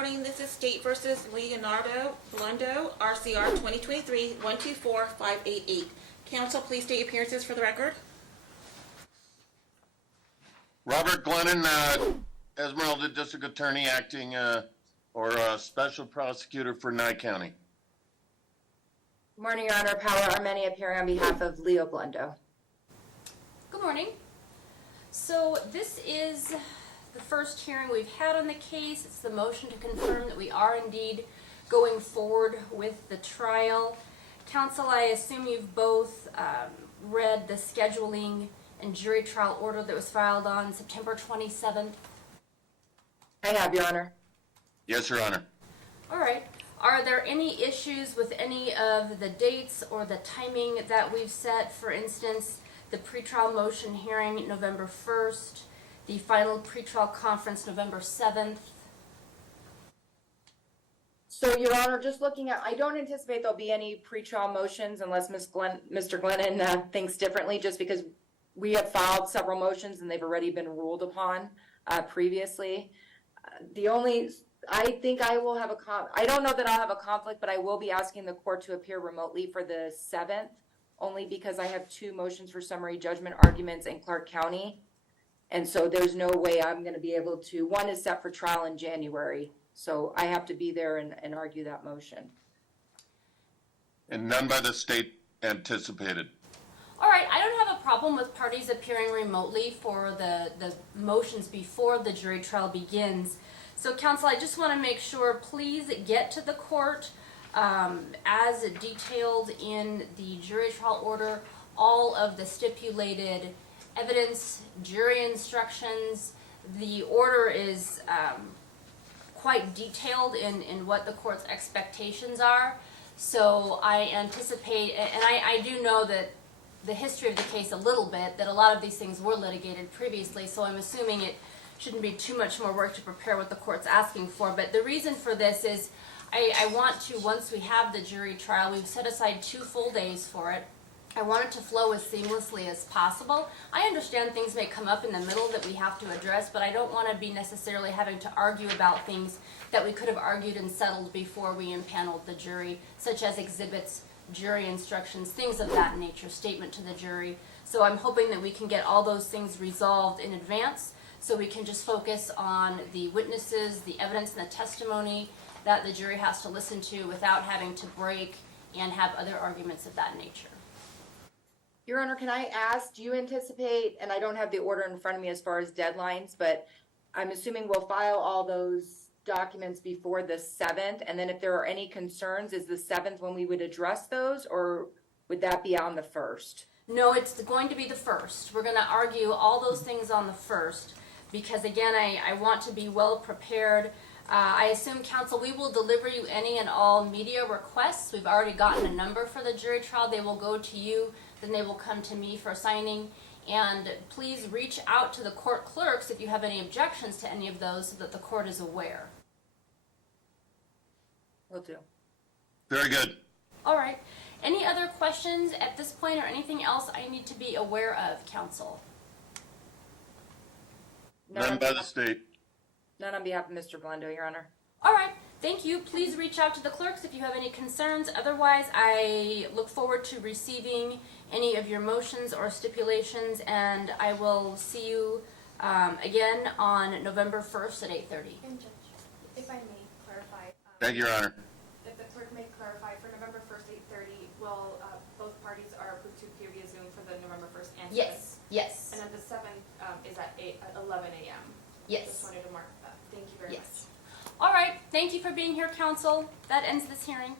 recording. This is State versus Leonardo Blundo, RCR 2023-124588. Counsel, please state your appearances for the record. Robert Glennen, Esmeralda District Attorney, acting or Special Prosecutor for Nye County. Good morning, Your Honor. Paola Armeni appearing on behalf of Leo Blundo. Good morning. So this is the first hearing we've had on the case. It's the motion to confirm that we are indeed going forward with the trial. Counsel, I assume you've both read the scheduling and jury trial order that was filed on September 27th. I have, Your Honor. Yes, Your Honor. All right. Are there any issues with any of the dates or the timing that we've set? For instance, the pretrial motion hearing November 1st, the final pretrial conference November 7th. So, Your Honor, just looking at, I don't anticipate there'll be any pretrial motions unless Mr. Glennen thinks differently, just because we have filed several motions and they've already been ruled upon previously. I think I will have I don't know that I'll have a conflict, but I will be asking the court to appear remotely for the 7th, only because I have 2 motions for summary judgment arguments in Clark County. And so there's no way I'm going to be able to, one is set for trial in January. So I have to be there and argue that motion. And none by the state anticipated. All right, I don't have a problem with parties appearing remotely for the motions before the jury trial begins. So, counsel, I just want to make sure, please get to the court as detailed in the jury trial order, all of the stipulated evidence, jury instructions. The order is quite detailed in what the court's expectations are. So I anticipate, and I do know that the history of the case a little bit, that a lot of these things were litigated previously, so I'm assuming it shouldn't be too much more work to prepare what the court's asking for. But the reason for this is I want to, once we have the jury trial, we've set aside 2 full days for it. I want it to flow as seamlessly as possible. I understand things may come up in the middle that we have to address, but I don't want to be necessarily having to argue about things that we could have argued and settled before we impaneled the jury, such as exhibits, jury instructions, things of that nature, statement to the jury. So I'm hoping that we can get all those things resolved in advance so we can just focus on the witnesses, the evidence, and the testimony that the jury has to listen to without having to break and have other arguments of that nature. Your Honor, can I ask, do you anticipate, and I don't have the order in front of me as far as deadlines, but I'm assuming we'll file all those documents before the 7th, and then if there are any concerns, is the 7th when we would address those, or would that be on the 1st? No, it's going to be the 1st. We're going to argue all those things on the 1st because, again, I want to be well prepared. I assume, counsel, we will deliver you any and all media requests. We've already gotten a number for the jury trial. They will go to you, then they will come to me for signing. And please reach out to the court clerks if you have any objections to any of those so that the court is aware. Will do. Very good. All right. Any other questions at this point or anything else I need to be aware of, counsel? None by the state. None on behalf of Mr. Blundo, Your Honor. All right. Thank you. Please reach out to the clerks if you have any concerns. Otherwise, I look forward to receiving any of your motions or stipulations, and I will see you again on November 1st at 8:30. And Judge, if I may clarify. Thank you, Your Honor. If the clerk may clarify, for November 1st, 8:30, will both parties are approved to appear via Zoom for the November 1st and 7th? Yes. Yes. And then the 7th is at 11 a.m. Yes. Just wanted to mark that. Thank you very much. Yes. All right. Thank you for being here, counsel. That ends this hearing.